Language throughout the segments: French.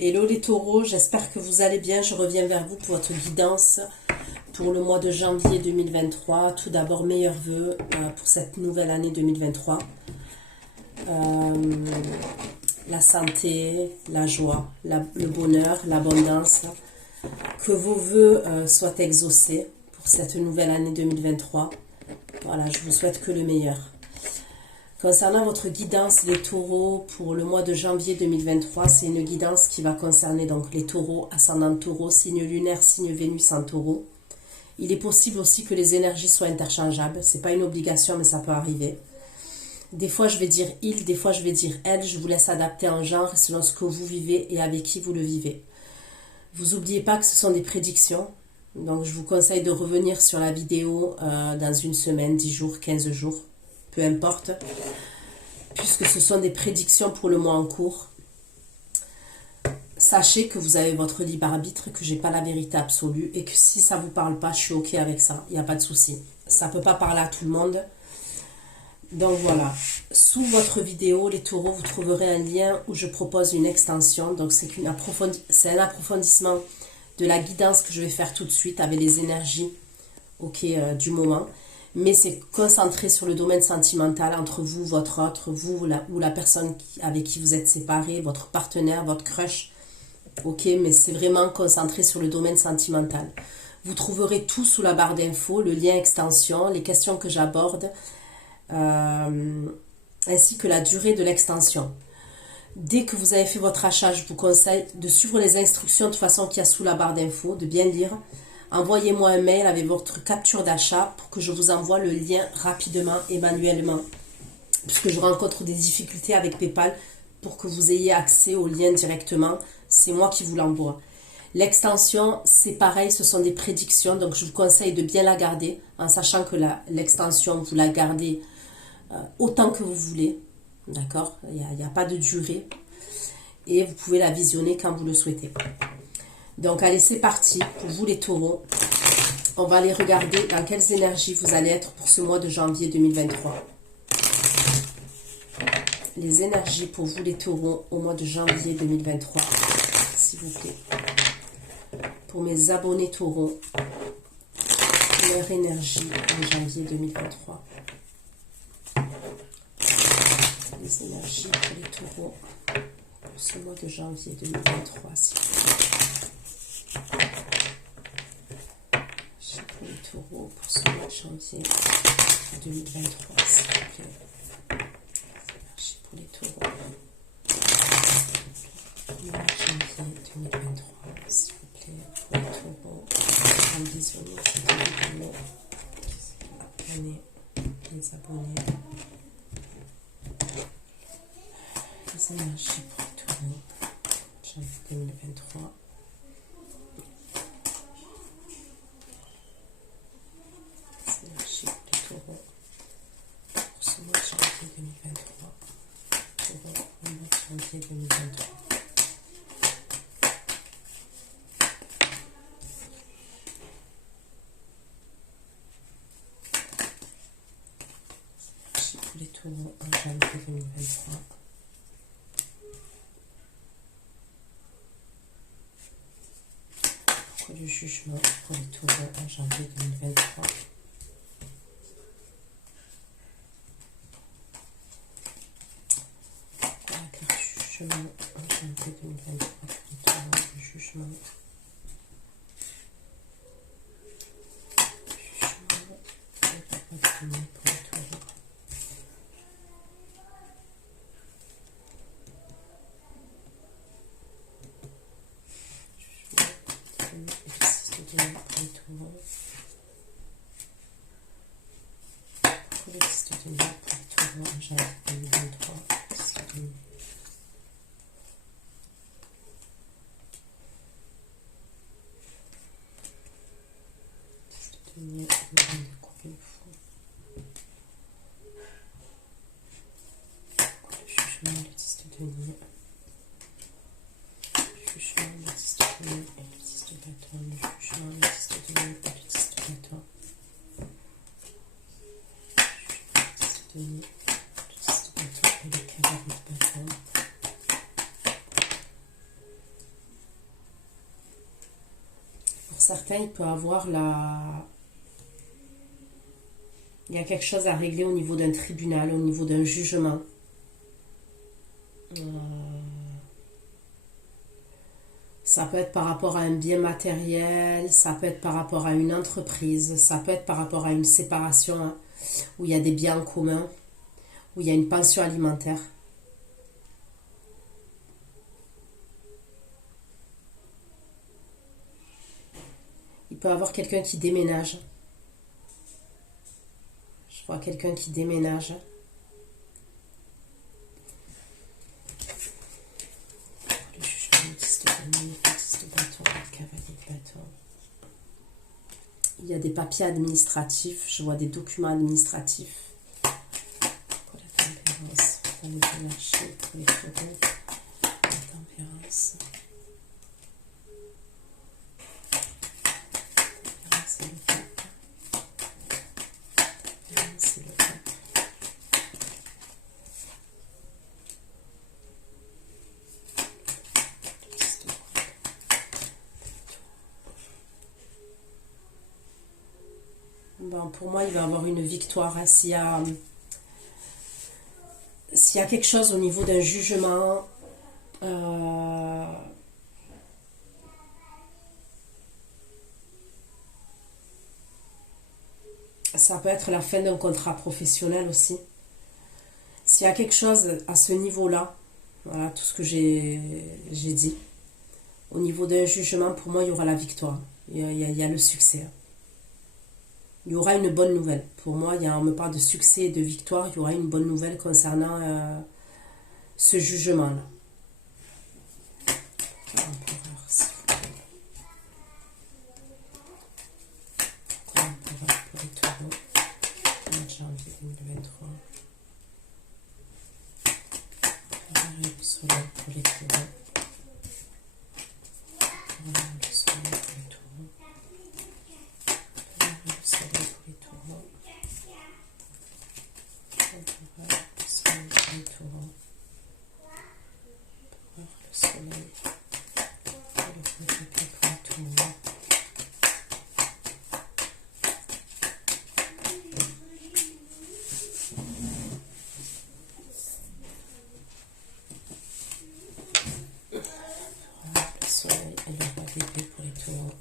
Hello les taureaux, j'espère que vous allez bien. Je reviens vers vous pour votre guidance pour le mois de janvier 2023. Tout d'abord, meilleurs vœux pour cette nouvelle année 2023. La santé, la joie, le bonheur, l'abondance. Que vos vœux soient exaucés pour cette nouvelle année 2023. Voilà, je vous souhaite que le meilleur. Concernant votre guidance, les taureaux, pour le mois de janvier 2023, c'est une guidance qui va concerner donc les taureaux, ascendant taureau, signe lunaire, signe Vénus en taureau. Il est possible aussi que les énergies soient interchangeables. C'est pas une obligation, mais ça peut arriver. Des fois, je vais dire il, des fois, je vais dire elle. Je vous laisse adapter en genre selon ce que vous vivez et avec qui vous le vivez. Vous n'oubliez pas que ce sont des prédictions. Donc, je vous conseille de revenir sur la vidéo dans une semaine, 10 jours, 15 jours, peu importe, puisque ce sont des prédictions pour le mois en cours. Sachez que vous avez votre libre arbitre, que j'ai pas la vérité absolue et que si ça vous parle pas, je suis ok avec ça, il n'y a pas de souci. Ça peut pas parler à tout le monde. Donc voilà, sous votre vidéo, les taureaux, vous trouverez un lien où je propose une extension. Donc c'est un approfondissement de la guidance que je vais faire tout de suite avec les énergies du moment. Mais c'est concentré sur le domaine sentimental entre vous, votre autre, vous ou la personne avec qui vous êtes séparés, votre partenaire, votre crush. Ok, mais c'est vraiment concentré sur le domaine sentimental. Vous trouverez tout sous la barre d'infos, le lien extension, les questions que j'aborde, ainsi que la durée de l'extension. Dès que vous avez fait votre achat, je vous conseille de suivre les instructions de toute façon qu'il y a sous la barre d'infos, de bien lire. Envoyez-moi un mail avec votre capture d'achat pour que je vous envoie le lien rapidement et manuellement. Puisque je rencontre des difficultés avec PayPal pour que vous ayez accès au lien directement. C'est moi qui vous l'envoie. L'extension, c'est pareil, ce sont des prédictions. Donc, je vous conseille de bien la garder en sachant que l'extension, vous la gardez autant que vous voulez. D'accord ? Il n'y a pas de durée. Et vous pouvez la visionner quand vous le souhaitez. Donc, allez, c'est parti pour vous les taureaux. On va aller regarder dans quelles énergies vous allez être pour ce mois de janvier 2023. Les énergies pour vous les taureaux au mois de janvier 2023, s'il vous plaît. Pour mes abonnés taureaux, leur énergie en janvier 2023. Les énergies pour les taureaux pour ce mois de janvier 2023, s'il vous plaît. Pour les taureaux pour ce mois de janvier 2023, s'il vous plaît. Pour les taureaux. Pour le mois de janvier 2023, s'il vous plaît. Pour les taureaux, ambitionnés, les abonnés. Les énergies pour les taureaux, janvier 2023. Les énergies pour les taureaux pour ce mois de janvier 2023. Pour le mois de janvier 2023. Pour les taureaux en janvier 2023. Pour le jugement pour les taureaux en janvier 2023. Pour la carte jugement en janvier 2023 pour les taureaux, le jugement. Pour les taureaux. Pour les listes de nuit pour les taureaux en janvier 2023. Liste de nuit. Liste de nuit, on va découper le fond. Le jugement, le liste de nuit. Le jugement, le liste de nuit et le liste de bâton. Le jugement, le liste de nuit et le liste de bâton. Le liste de bâton et le cavalier de bâton. certains, il peut avoir il y a quelque chose à régler au niveau d'un tribunal, au niveau d'un jugement. Ça peut être par rapport à un bien matériel, ça peut être par rapport à une entreprise, ça peut être par rapport à une séparation, hein, où il y a des biens en commun, où il y a une pension alimentaire. Il peut y avoir quelqu'un qui déménage. Je vois quelqu'un qui déménage. Le jugement, autiste de nuit, autiste de bâton, cavalier de bâton. Il y a des papiers administratifs. Je vois des documents administratifs. Pour la tempérance, pour les anarchies, pour les taureaux. La tempérance. C'est le pape. C'est le pape. Bon, pour moi, il va y avoir une victoire. Hein. S'il y a quelque chose au niveau d'un jugement, ça peut être la fin d'un contrat professionnel aussi. S'il y a quelque chose à ce niveau-là, voilà tout ce que j'ai dit. Au niveau d'un jugement, pour moi, il y aura la victoire. Il y a le succès. Il y aura une bonne nouvelle. Pour moi, on me parle de succès et de victoire. Il y aura une bonne nouvelle concernant ce jugement-là. Pour les taureaux. Janvier 2023. Le soleil pour les taureaux. Le soleil pour les taureaux. Le soleil pour les taureaux. Le soleil pour les taureaux. Le soleil pour les taureaux.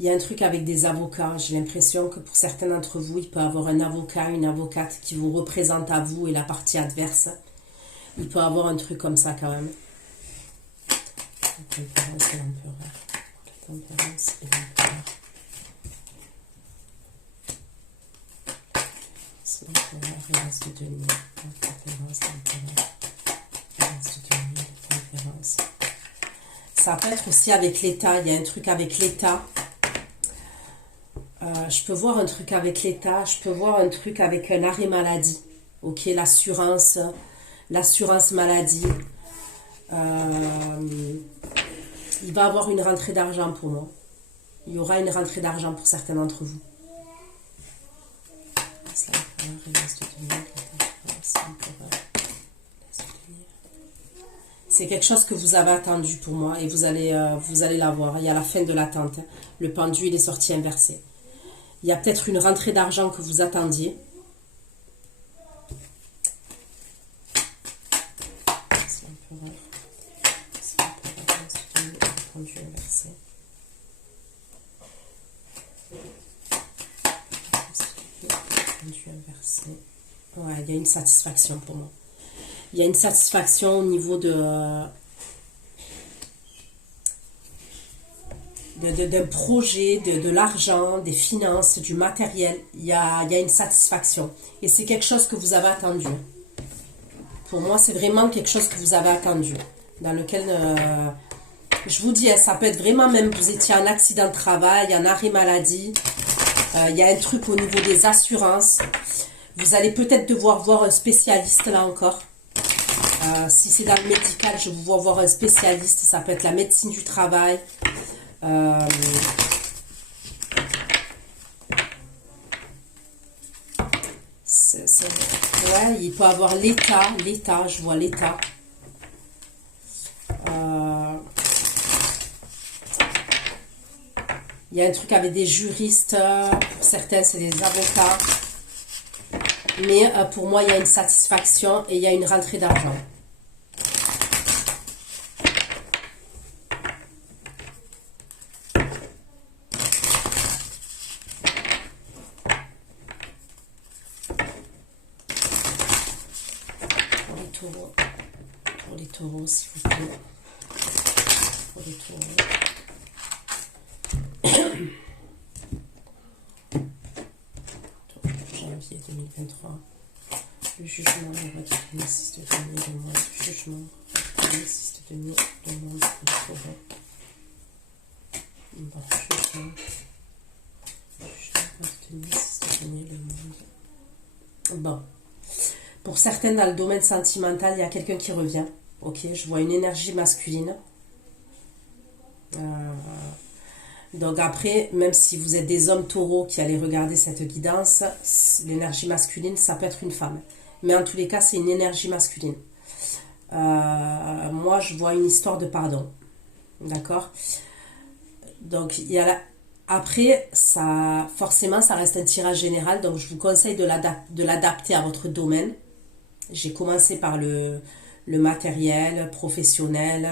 Il y a un truc avec des avocats. J'ai l'impression que pour certains d'entre vous, il peut y avoir un avocat, une avocate qui vous représente à vous et la partie adverse. Il peut y avoir un truc comme ça quand même. La tempérance et l'empereur. La tempérance et l'empereur. C'est l'empereur et l'as de denier. La tempérance, l'empereur. L'as de denier, la tempérance. Ça peut être aussi avec l'État. Il y a un truc avec l'État. Je peux voir un truc avec l'État, je peux voir un truc avec un arrêt maladie. Ok, l'assurance maladie. Il va y avoir une rentrée d'argent pour moi. Il y aura une rentrée d'argent pour certains d'entre vous. C'est quelque chose que vous avez attendu pour moi et vous allez l'avoir. Il y a la fin de l'attente. Le pendule est sorti inversé. Il y a peut-être une rentrée d'argent que vous attendiez. Ouais, il y a une satisfaction pour moi. Il y a une satisfaction au niveau d'un projet, de l'argent, des finances, du matériel. Il y a une satisfaction. Et c'est quelque chose que vous avez attendu. Pour moi, c'est vraiment quelque chose que vous avez attendu. Dans lequel, je vous dis, ça peut être vraiment même, vous étiez en accident de travail, en arrêt maladie. Il y a un truc au niveau des assurances. Vous allez peut-être devoir voir un spécialiste là encore. Si c'est dans le médical, je vous vois voir un spécialiste. Ça peut être la médecine du travail. Ouais, il peut avoir l'État, je vois l'État. Il y a un truc avec des juristes, pour certains c'est des avocats. Mais pour moi, il y a une satisfaction et il y a une rentrée d'argent. Pour les taureaux, s'il vous plaît. Pour les taureaux. Janvier 2023. Le jugement de votre nécessite de donner le mois du jugement. Nécessite de donner le mois pour les taureaux. Bon, jugement. Jugement nécessite de donner le monde. Bon. Pour certaines, dans le domaine sentimental, il y a quelqu'un qui revient. Ok, je vois une énergie masculine. Donc après, même si vous êtes des hommes taureaux qui allez regarder cette guidance, l'énergie masculine, ça peut être une femme. Mais en tous les cas, c'est une énergie masculine. Moi, je vois une histoire de pardon. D'accord? Donc, il y a la... Après, ça, forcément, ça reste un tirage général. Donc, je vous conseille de l'adapter à votre domaine. J'ai commencé par le matériel, professionnel,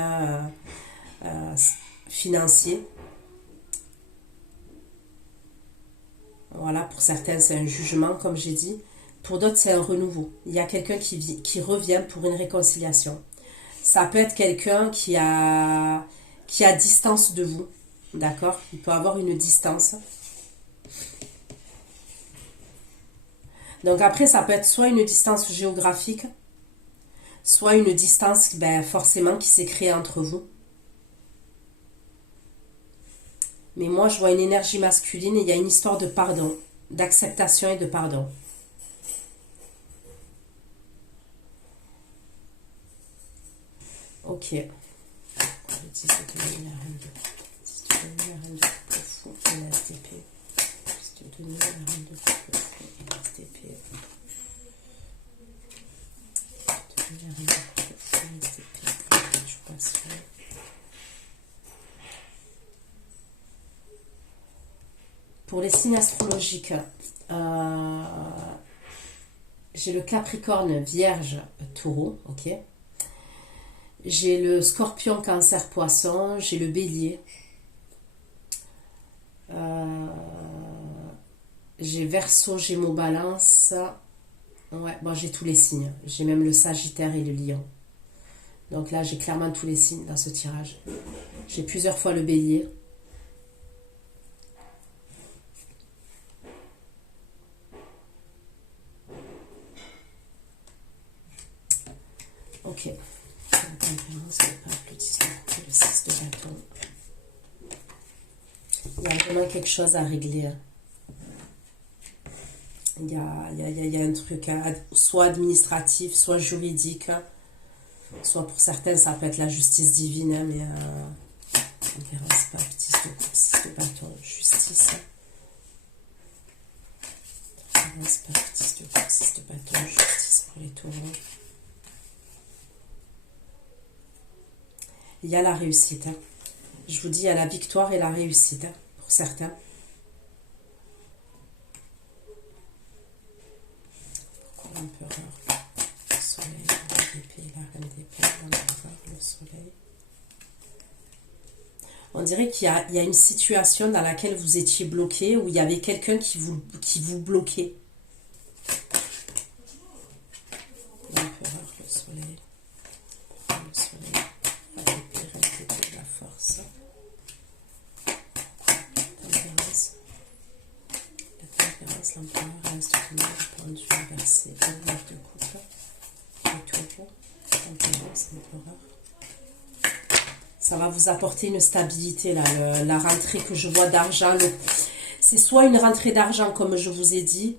financier. Voilà, pour certains, c'est un jugement, comme j'ai dit. Pour d'autres, c'est un renouveau. Il y a quelqu'un qui revient pour une réconciliation. Ça peut être quelqu'un qui a distance de vous. D'accord? Il peut avoir une distance. Donc après, ça peut être soit une distance géographique, soit une distance forcément qui s'est créée entre vous. Mais moi, je vois une énergie masculine et il y a une histoire de pardon, d'acceptation et de pardon. Ok. Pour les signes astrologiques, j'ai le Capricorne, Vierge, Taureau, ok. J'ai le Scorpion, Cancer, Poisson, j'ai le Bélier. J'ai Verseau, Gémeaux, Balance. Ouais, bon, j'ai tous les signes. J'ai même le Sagittaire et le Lion. Donc là, j'ai clairement tous les signes dans ce tirage. J'ai plusieurs fois le Bélier. Ok. La tempérance, le pape, le 19, le 6 de bâton. Il y a vraiment quelque chose à régler. Il y a un truc, soit administratif, soit juridique. Soit pour certains, ça peut être la justice divine, mais tempérance, pape, 6 de bâton, justice. Tempérance, pape, 6 de bâton, justice pour les taureaux. Il y a la réussite. Hein. Je vous dis, il y a la victoire et la réussite hein, pour certains. Pourquoi l'empereur, le soleil, l'épée, la reine d'épée, l'empereur, le soleil. On dirait qu'il y a une situation dans laquelle vous étiez bloqué, où il y avait quelqu'un qui vous bloquait. L'empereur, le soleil. Le soleil. L'empereur reste tenir le pendu inversé, le 9 de coupe, le taureau, tempérance, l'empereur. Ça va vous apporter une stabilité, là, la rentrée que je vois d'argent. C'est soit une rentrée d'argent, comme je vous ai dit,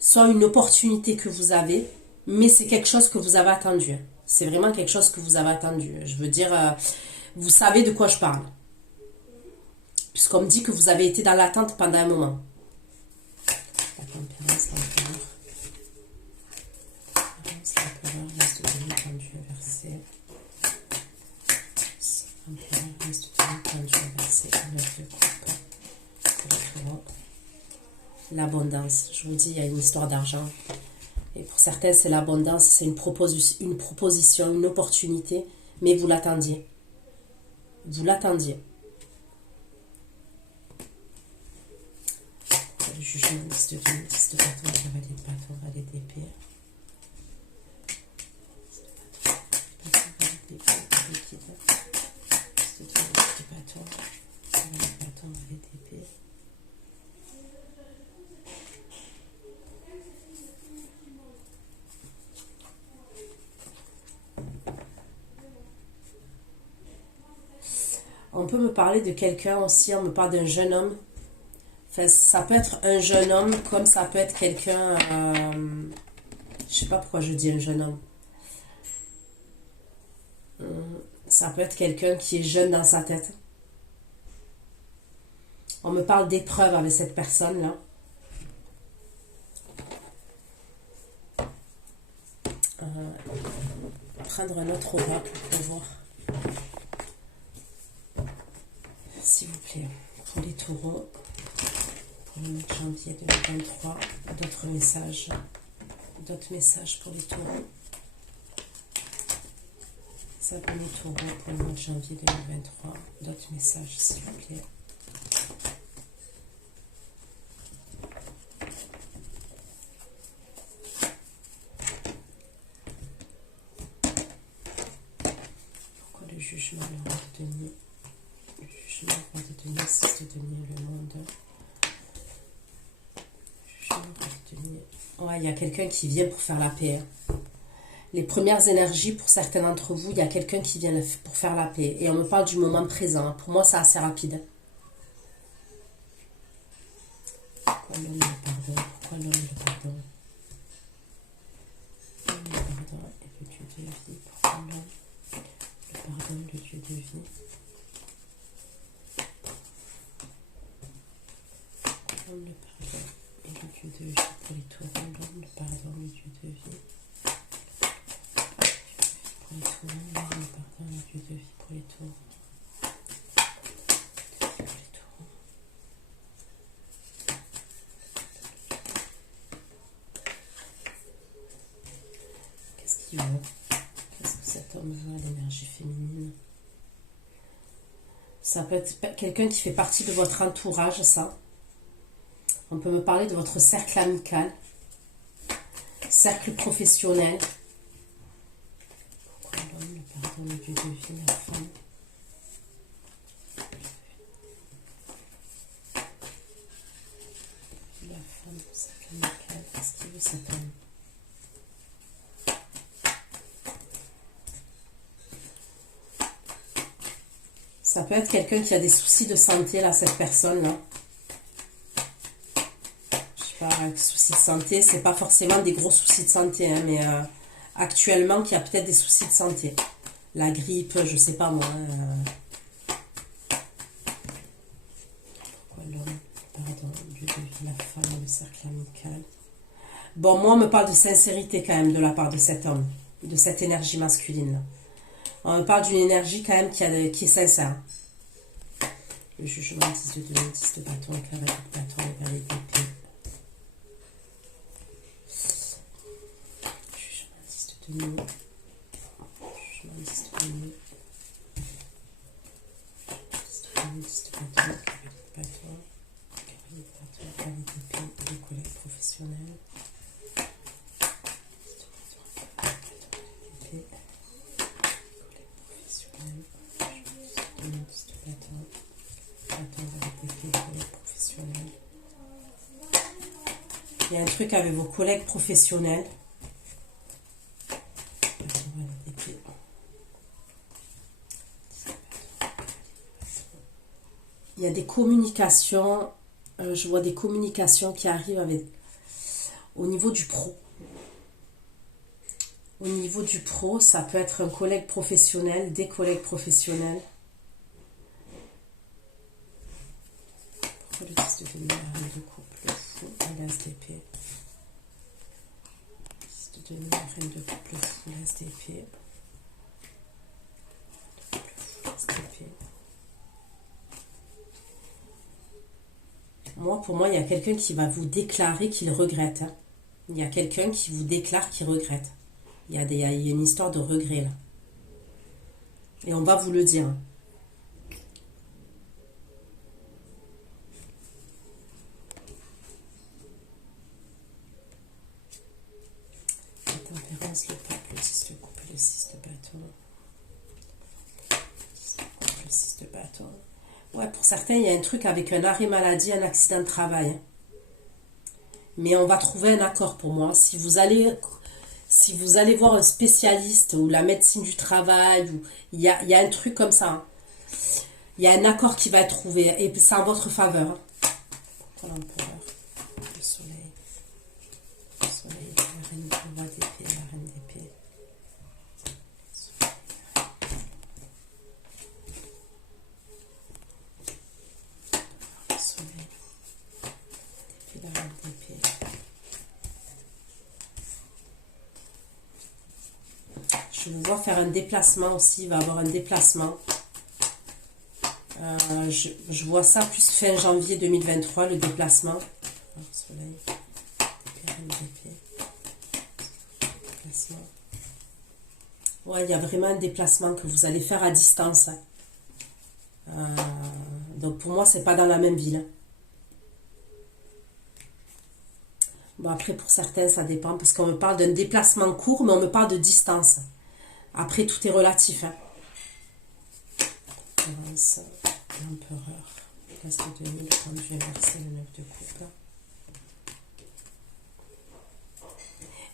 soit une opportunité que vous avez, mais c'est quelque chose que vous avez attendu. C'est vraiment quelque chose que vous avez attendu. Je veux dire, vous savez de quoi je parle. Puisqu'on me dit que vous avez été dans l'attente pendant un moment. La tempérance, l'empereur. L'empereur reste tenu, pendu, inversé. L'empereur reste tenu, pendu, inversé. Le 9 de coupe. l'abondance. Je vous dis, il y a une histoire d'argent. Et pour certains, c'est l'abondance, c'est une proposition, une opportunité, mais vous l'attendiez. Vous l'attendiez. Le jugement, liste de Dieu, liste de bâton, cavalier de bâton, valet d'épée. On peut me parler de quelqu'un aussi, on me parle d'un jeune homme. Enfin, ça peut être un jeune homme comme ça peut être quelqu'un... je sais pas pourquoi je dis un jeune homme. Ça peut être quelqu'un qui est jeune dans sa tête. On me parle d'épreuve avec cette personne-là. Prendre un autre oracle pour voir. S'il vous plaît, pour les taureaux, pour le mois de janvier 2023, d'autres messages pour les taureaux. Ça pour les taureaux pour le mois de janvier 2023, d'autres messages s'il vous plaît. Pourquoi le jugement, le roi de denier? Le jugement, le roi de denier, 6 de denier, le monde. Le jugement, le roi de denier. Ouais, il y a quelqu'un qui vient pour faire la paix. Les premières énergies, pour certains d'entre vous, il y a quelqu'un qui vient pour faire la paix. Et on me parle du moment présent. Pour moi, c'est assez rapide. Pourquoi l'homme le pardon? Pourquoi l'homme le pardon? L'homme le pardon et le Dieu de vie. Pourquoi l'homme le pardon, le Dieu de vie? L'homme le pardon et le Dieu de vie pour les taureaux. L'homme le pardon, le Dieu de vie. Pour les taureaux, l'homme le pardon, le Dieu de vie pour les taureaux. Qu'est-ce qu'il veut? Qu'est-ce que cet homme veut à l'énergie féminine? Ça peut être quelqu'un qui fait partie de votre entourage, ça. On peut me parler de votre cercle amical, cercle professionnel. Pourquoi l'homme, le pardon, le Dieu de vie, la femme? La femme, cercle amical, qu'est-ce qu'il veut cet homme? Ça peut être quelqu'un qui a des soucis de santé, là, cette personne-là. Soucis de santé, c'est pas forcément des gros soucis de santé, hein, mais actuellement qui a peut-être des soucis de santé. La grippe, je sais pas moi. Pourquoi l'homme? Pardon, Dieu de vie, la femme, le cercle amical. Bon, moi on me parle de sincérité quand même de la part de cet homme, de cette énergie masculine. On me parle d'une énergie quand même qui est sincère. Le jugement, 10 de denier, 10 de bâton, le cavalier de bâton, le valet d'épée. Jugement, 10 de denier. Jugement, 10 de bâton, cavalier de bâton, valet d'épée, les collègues professionnels. 10 de bâton, professionnels. Il y a un truc avec vos collègues professionnels. Il y a des communications, je vois des communications qui arrivent avec, au niveau du pro. Au niveau du pro, ça peut être un collègue professionnel, des collègues professionnels. Pourquoi le 10 de denier, la reine de couple, le fou, l'as d'épée. 10 de denier, la reine de couple, le fou, l'as d'épée. Moi, pour moi, il y a quelqu'un qui va vous déclarer qu'il regrette. Hein. Il y a quelqu'un qui vous déclare qu'il regrette. Il y a une histoire de regret là. Et on va vous le dire. La tempérance, le pape, le 6 de coupe, le 6 de bâton. Le 6 de bâton. Ouais, pour certains, il y a un truc avec un arrêt maladie, un accident de travail. Mais on va trouver un accord pour moi. Si vous allez voir un spécialiste ou la médecine du travail, ou il y a un truc comme ça. Hein. Il y a un accord qui va être trouvé et c'est en votre faveur. Hein. L'empereur, le soleil, la reine, le roi d'épée, la reine d'épée. Le soleil, la reine d'épée. Je vais voir faire un déplacement aussi, il va avoir un déplacement. Je vois ça plus fin janvier 2023, le déplacement. Alors, soleil, déplacement. Ouais, il y a vraiment un déplacement que vous allez faire à distance. Donc pour moi, c'est pas dans la même ville. Bon, après, pour certains, ça dépend, parce qu'on me parle d'un déplacement court, mais on me parle de distance. Après, tout est relatif. Hein. L'empereur, place de 2000, quand je vais verser le 9 de coupe.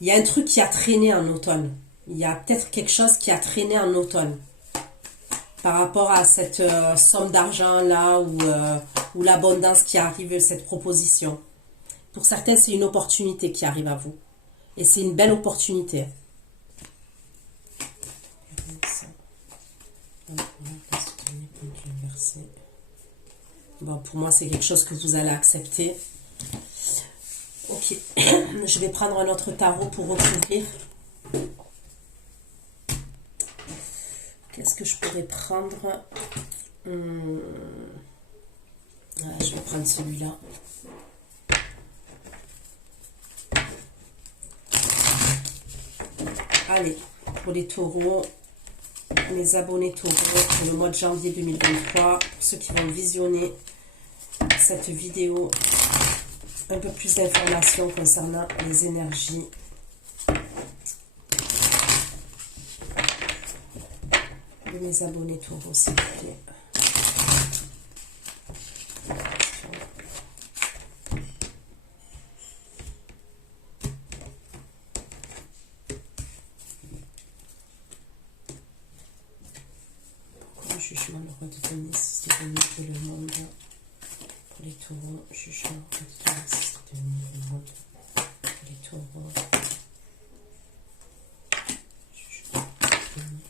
Il y a un truc qui a traîné en automne. Il y a peut-être quelque chose qui a traîné en automne. Par rapport à cette somme d'argent là, ou l'abondance qui arrive, cette proposition. Pour certains, c'est une opportunité qui arrive à vous. Et c'est une belle opportunité. Bon, pour moi, c'est quelque chose que vous allez accepter. Ok. Je vais prendre un autre tarot pour recouvrir. Qu'est-ce que je pourrais prendre? Je vais prendre celui-là. Allez, pour les taureaux, mes abonnés taureaux, pour le mois de janvier 2023, pour ceux qui vont visionner cette vidéo, un peu plus d'informations concernant les énergies. De mes abonnés taureaux, s'il vous plaît. Pourquoi le jugement, le roi de Denis, c'est devenu que le monde. Pour les taureaux, jugement, le roi de Denis, c'est devenu le monde. Pour les taureaux. Jugement, Denis.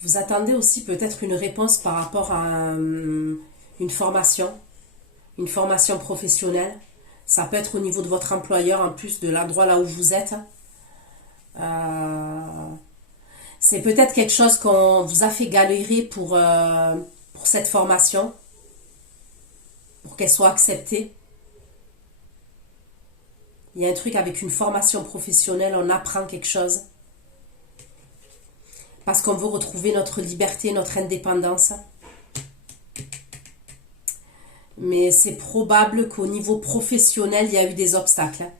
Vous attendez aussi peut-être une réponse par rapport à une formation professionnelle. Ça peut être au niveau de votre employeur, en plus de l'endroit là où vous êtes. C'est peut-être quelque chose qu'on vous a fait galérer pour cette formation, pour qu'elle soit acceptée. Il y a un truc avec une formation professionnelle, on apprend quelque chose. Parce qu'on veut retrouver notre liberté, notre indépendance. Mais c'est probable qu'au niveau professionnel, il y a eu des obstacles.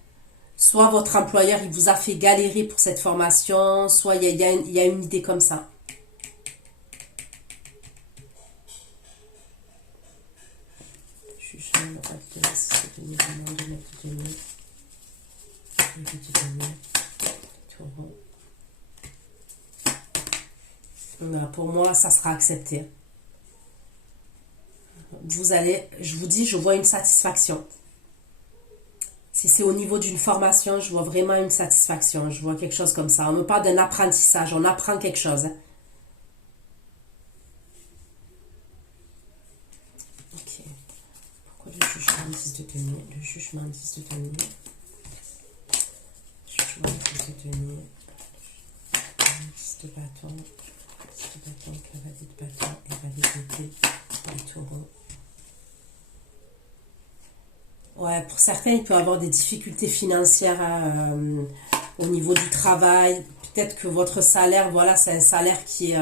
Soit votre employeur il vous a fait galérer pour cette formation, soit il y a une idée comme ça. Pour moi, ça sera accepté. Vous allez, je vous dis, je vois une satisfaction. Si c'est au niveau d'une formation, je vois vraiment une satisfaction. Je vois quelque chose comme ça. On me parle d'un apprentissage, on apprend quelque chose. Ok. Pourquoi le jugement 10 de denier? Le jugement 10 de denier. Le jugement 10 de denier. 10 de bâton. de bâton, cavalier de bâton, cavalier d'épée, les taureaux. Ouais, pour certains, il peut y avoir des difficultés financières au niveau du travail. Peut-être que votre salaire, voilà, c'est un salaire qui est...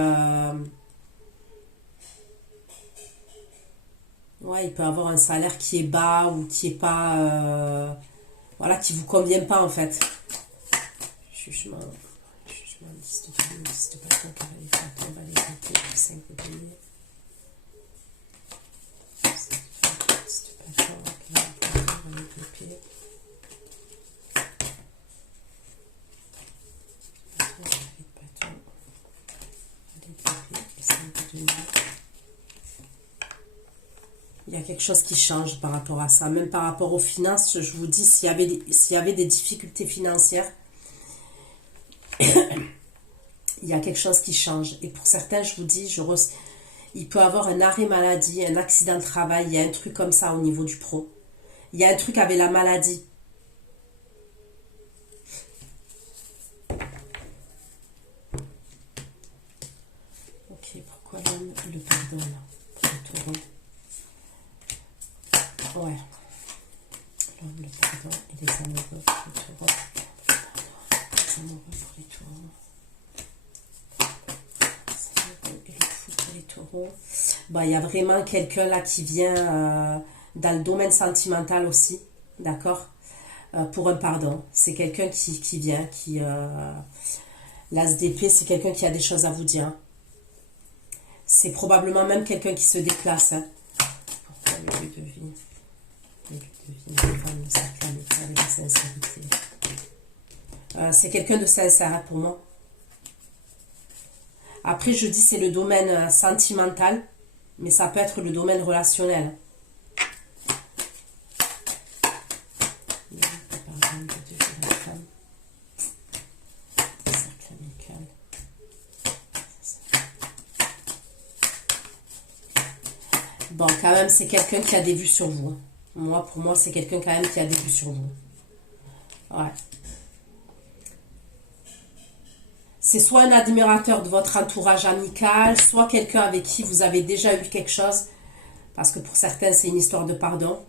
ouais, il peut y avoir un salaire qui est bas ou qui est pas... voilà, qui vous convient pas en fait. Jugement, 10 de denier, 10 de bâton, cavalier de bâton, valet d'épée, 5 de denier. 10 de bâton, cavalier de bâton, valet d'épée. Il y a quelque chose qui change par rapport à ça. Même par rapport aux finances, je vous dis, s'il y avait des difficultés financières, il y a quelque chose qui change. Et pour certains, je vous dis, il peut y avoir un arrêt maladie, un accident de travail, il y a un truc comme ça au niveau du pro. Il y a un truc avec la maladie. Ok, pourquoi l'homme et le pardon là, pour le taureau? Ouais. L'homme, le pardon et les amoureux pour le taureau. Les amoureux pour les taureaux. Les amoureux et le fou pour les taureaux. Bah, il y a vraiment quelqu'un là qui vient dans le domaine sentimental aussi. D'accord, pour un pardon. C'est quelqu'un qui vient, qui... l'as d'épée, c'est quelqu'un qui a des choses à vous dire. C'est probablement même quelqu'un qui se déplace. Hein. Pourquoi le lieu de vie? Le lieu de vie, la femme, le cercle amical et la sincérité. C'est quelqu'un de sincère hein, pour moi. Après, je dis c'est le domaine sentimental, mais ça peut être le domaine relationnel. Bon, quand même, c'est quelqu'un qui a des vues sur vous. Pour moi, c'est quelqu'un quand même qui a des vues sur vous. Ouais. C'est soit un admirateur de votre entourage amical, soit quelqu'un avec qui vous avez déjà eu quelque chose. Parce que pour certains, c'est une histoire de pardon.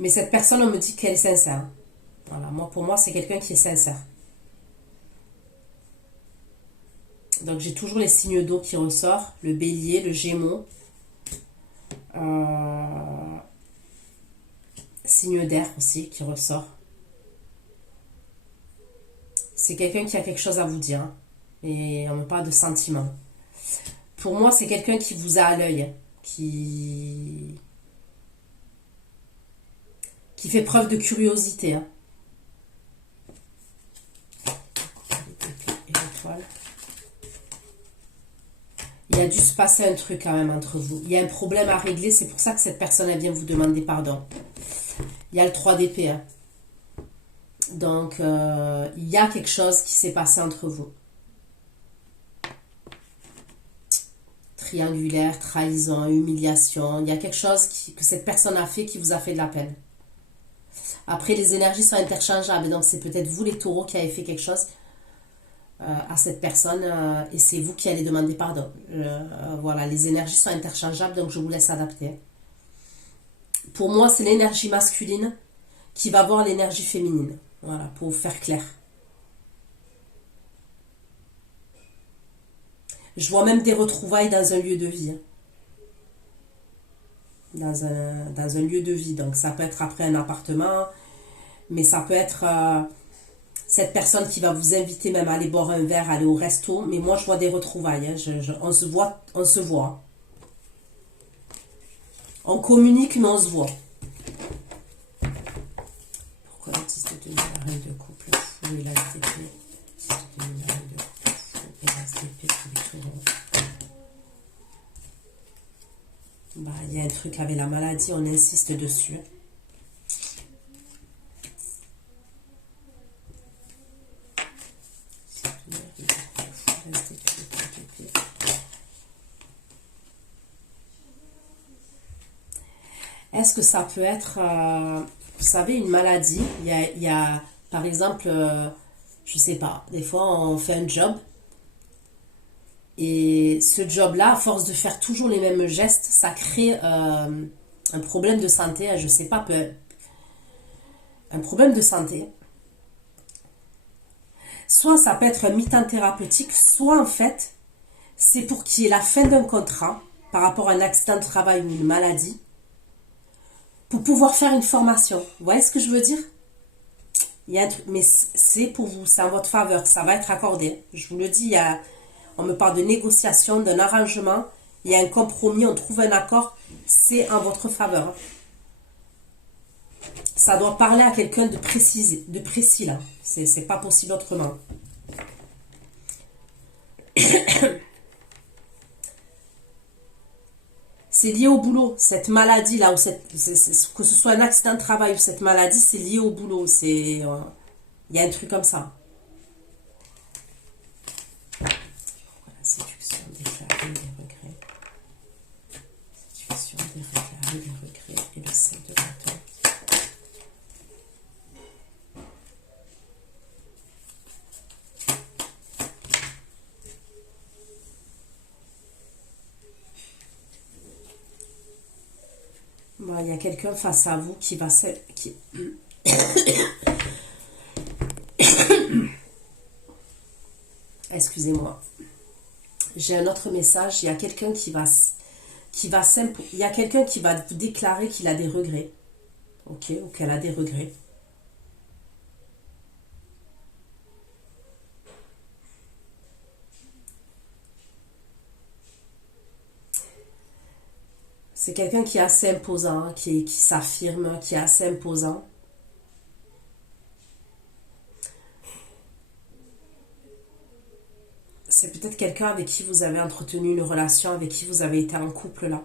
Mais cette personne, on me dit qu'elle est sincère. Voilà, pour moi, c'est quelqu'un qui est sincère. Donc, j'ai toujours les signes d'eau qui ressortent. Le bélier, le gémeaux. Signe d'air aussi qui ressort. C'est quelqu'un qui a quelque chose à vous dire. Hein. Et on me parle de sentiments. Pour moi, c'est quelqu'un qui vous a à l'œil. Hein, qui fait preuve de curiosité. Hein. Et l'étoile. Il a dû se passer un truc quand même entre vous. Il y a un problème à régler. C'est pour ça que cette personne elle vient vous demander pardon. Il y a le 3 d'épée. Hein. Donc, il y a quelque chose qui s'est passé entre vous. Triangulaire, trahison, humiliation. Il y a quelque chose que cette personne a fait qui vous a fait de la peine. Après, les énergies sont interchangeables. Donc, c'est peut-être vous les taureaux qui avez fait quelque chose à cette personne et c'est vous qui allez demander pardon. Voilà, les énergies sont interchangeables, donc je vous laisse adapter. Pour moi, c'est l'énergie masculine qui va voir l'énergie féminine. Voilà, pour vous faire clair. Je vois même des retrouvailles dans un lieu de vie. Dans un lieu de vie. Donc ça peut être après un appartement, mais ça peut être cette personne qui va vous inviter même à aller boire un verre, aller au resto. Mais moi, je vois des retrouvailles. Hein. On se voit, on se voit. On communique, mais on se voit. Pourquoi le 10 de denier, la reine de couple, le fou et l'as d'épée? 10 de denier, la reine de couple, le fou et l'as d'épée, tous les taureaux. Bah, il y a un truc avec la maladie, on insiste dessus. Est-ce que ça peut être, vous savez, une maladie? Il y a par exemple, je sais pas, des fois on fait un job Et ce job-là, à force de faire toujours les mêmes gestes, ça crée un problème de santé, je sais pas, un problème de santé. Soit ça peut être un mi-temps thérapeutique, soit en fait, c'est pour qu'il y ait la fin d'un contrat par rapport à un accident de travail ou une maladie, pour pouvoir faire une formation. Vous voyez ce que je veux dire? Il y a un truc, mais c'est pour vous, c'est en votre faveur, ça va être accordé. Je vous le dis, on me parle de négociation, d'un arrangement, il y a un compromis, on trouve un accord, c'est en votre faveur. Ça doit parler à quelqu'un de précis là. C'est pas possible autrement. C'est lié au boulot, cette maladie là, ou que ce soit un accident de travail ou cette maladie, c'est lié au boulot. Il y a un truc comme ça. Voilà, séduction, déclarer des regrets. Séduction, déclarer des regrets et le 7 de bâton. Bon, il y a quelqu'un face à vous qui va... Excusez-moi. J'ai un autre message. Il y a quelqu'un il y a quelqu'un qui va vous déclarer qu'il a des regrets. Ok, ou qu'elle a des regrets. C'est quelqu'un qui est assez imposant, qui s'affirme, qui est assez imposant. C'est peut-être quelqu'un avec qui vous avez entretenu une relation, avec qui vous avez été en couple là.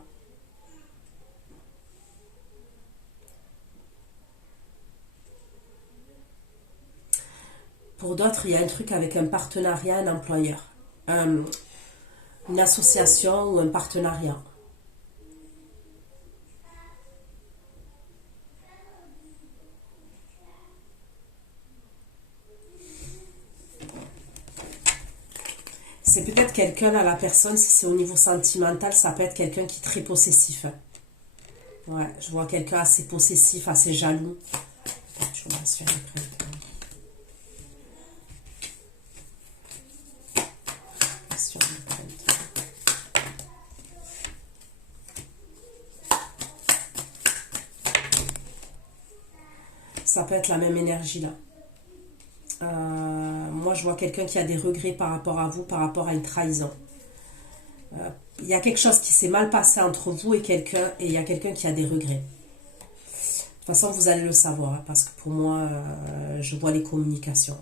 Pour d'autres, il y a un truc avec un partenariat, un employeur. Une association ou un partenariat. C'est peut-être quelqu'un à la personne, si c'est au niveau sentimental, ça peut être quelqu'un qui est très possessif. Ouais, je vois quelqu'un assez possessif, assez jaloux. Ça peut être la même énergie là. Moi, je vois quelqu'un qui a des regrets par rapport à vous, par rapport à une trahison. Il y a quelque chose qui s'est mal passé entre vous et quelqu'un, et il y a quelqu'un qui a des regrets. De toute façon, vous allez le savoir, hein, parce que pour moi, je vois les communications.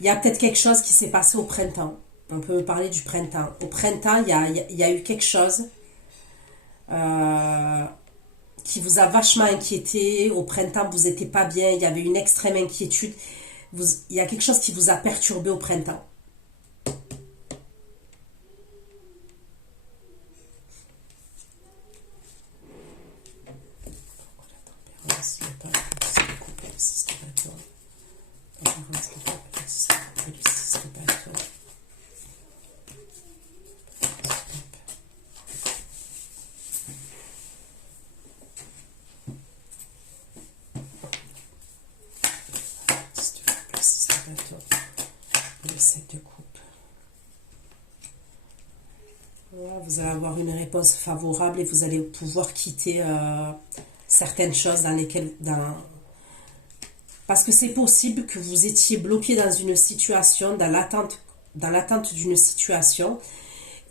Il y a peut-être quelque chose qui s'est passé au printemps. On peut me parler du printemps. Au printemps, il y a eu quelque chose qui vous a vachement inquiété. Au printemps, vous n'étiez pas bien. Il y avait une extrême inquiétude. Il y a quelque chose qui vous a perturbé au printemps. Vous allez avoir une réponse favorable et vous allez pouvoir quitter certaines choses dans lesquelles... Parce que c'est possible que vous étiez bloqué dans une situation, dans l'attente d'une situation,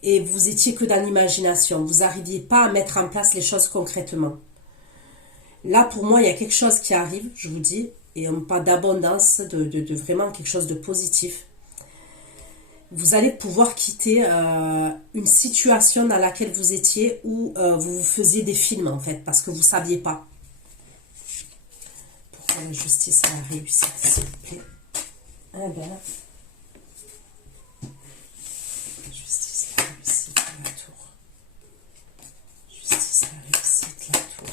et vous étiez que dans l'imagination. Vous n'arriviez pas à mettre en place les choses concrètement. Là, pour moi, il y a quelque chose qui arrive, je vous dis, et on parle d'abondance, de vraiment quelque chose de positif. Vous allez pouvoir quitter une situation dans laquelle vous étiez où vous vous faisiez des films, en fait, parce que vous ne saviez pas. Pourquoi la justice a la réussite, s'il vous plaît? Ah ben... Justice, la réussite, la tour. Justice, la réussite, la tour.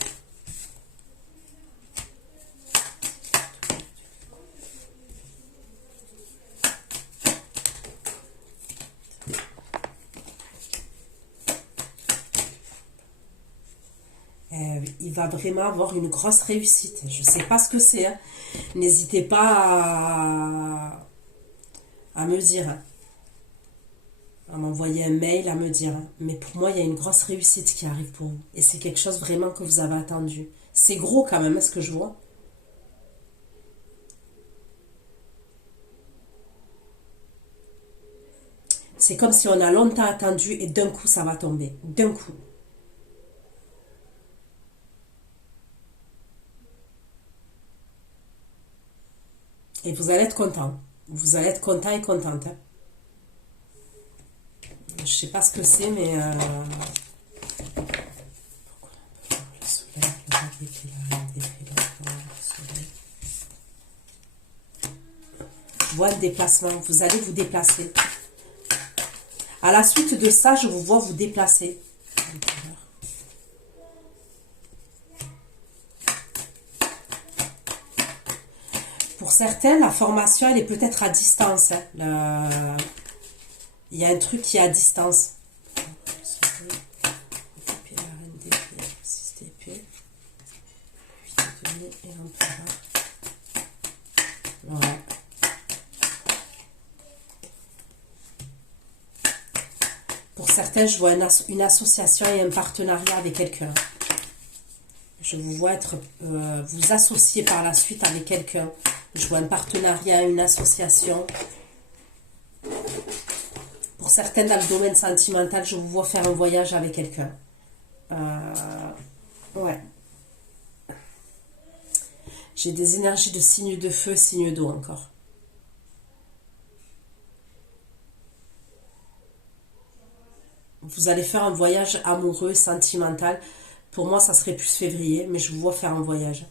Il va vraiment avoir une grosse réussite. Je ne sais pas ce que c'est. Hein. N'hésitez pas à me dire, hein, à m'envoyer un mail, à me dire. Hein. Mais pour moi, il y a une grosse réussite qui arrive pour vous. Et c'est quelque chose vraiment que vous avez attendu. C'est gros quand même, ce que je vois. C'est comme si on a longtemps attendu et d'un coup, ça va tomber. D'un coup. Et vous allez être content. Vous allez être content et contente. Hein. Je sais pas ce que c'est, mais... Je vois le déplacement. Vous allez vous déplacer. À la suite de ça, je vous vois vous déplacer. Pour certains, la formation, elle est peut-être à distance. Hein. Il y a un truc qui est à distance. Ouais. Pour certains, je vois une association et un partenariat avec quelqu'un. Je vous vois être vous associer par la suite avec quelqu'un. Je vois un partenariat, une association. Pour certains, dans le domaine sentimental, je vous vois faire un voyage avec quelqu'un. Ouais. J'ai des énergies de signe de feu, signe d'eau encore. Vous allez faire un voyage amoureux, sentimental. Pour moi, ça serait plus février, mais je vous vois faire un voyage.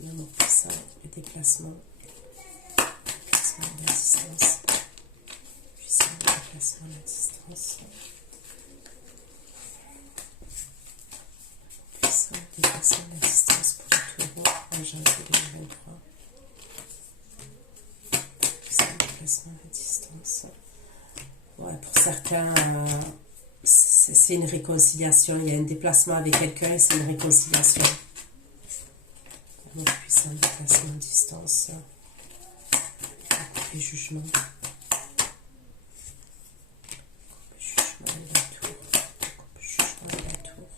L'amour puissant, le déplacement, la distance, puissant, le déplacement, la distance, puissant, le déplacement, la distance pour le taureau en janvier 2023. Puissant, le déplacement, la distance. Ouais, pour certains, c'est une réconciliation. Il y a un déplacement avec quelqu'un et c'est une réconciliation. Amour puissant, déplacement, distance. Et jugement. Jugement et la tour. Jugement et la tour.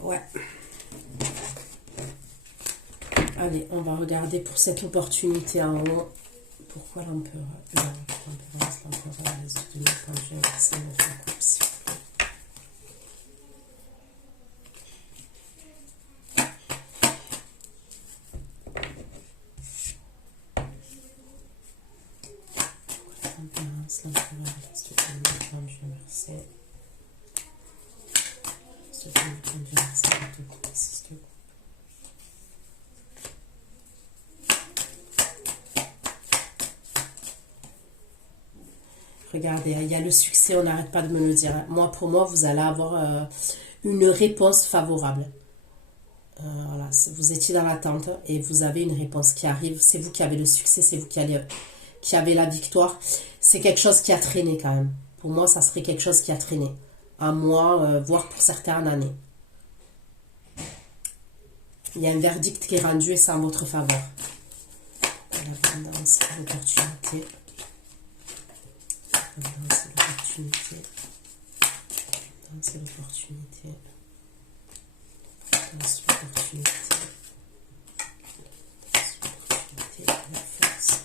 Ouais. Allez, on va regarder pour cette opportunité en haut. Pourquoi l'empereur, les yeux de l'étranger, c'est notre couple, s'il vous plaît. Tempérance, l'empereur, les yeux de l'étranger, merci. Les yeux de l'étranger, merci, notre couple, s'il te plaît. Regardez, il y a le succès, on n'arrête pas de me le dire. Moi, pour moi, vous allez avoir une réponse favorable. Voilà, vous étiez dans l'attente et vous avez une réponse qui arrive. C'est vous qui avez le succès, c'est vous qui avez la victoire. C'est quelque chose qui a traîné quand même. Pour moi, ça serait quelque chose qui a traîné. Un mois, voire pour certains en année. Il y a un verdict qui est rendu et c'est en votre faveur. L'abondance, l'opportunité. C'est l'opportunité. C'est l'opportunité. L'opportunité. L'opportunité et la force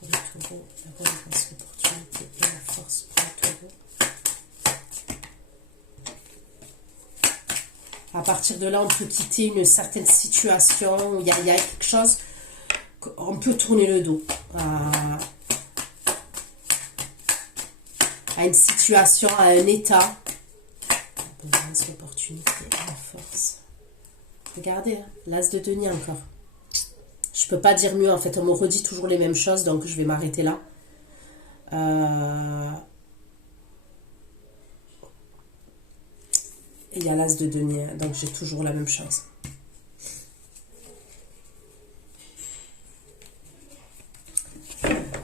pour le taureau. L'abondance, l'opportunité et la force pour le taureau. À partir de là, on peut quitter une certaine situation où il y a quelque chose, on peut tourner le dos à une situation, à un état. L'abondance, l'opportunité et la force. Regardez, hein, l'as de denier encore. Je peux pas dire mieux, en fait, on me redit toujours les mêmes choses, donc je vais m'arrêter là. Et il y a l'as de denier, donc j'ai toujours la même chose.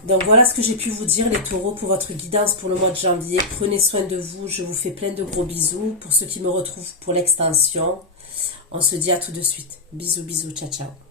Donc voilà ce que j'ai pu vous dire les taureaux pour votre guidance pour le mois de janvier. Prenez soin de vous, je vous fais plein de gros bisous. Pour ceux qui me retrouvent pour l'extension, on se dit à tout de suite. Bisous, bisous, ciao, ciao.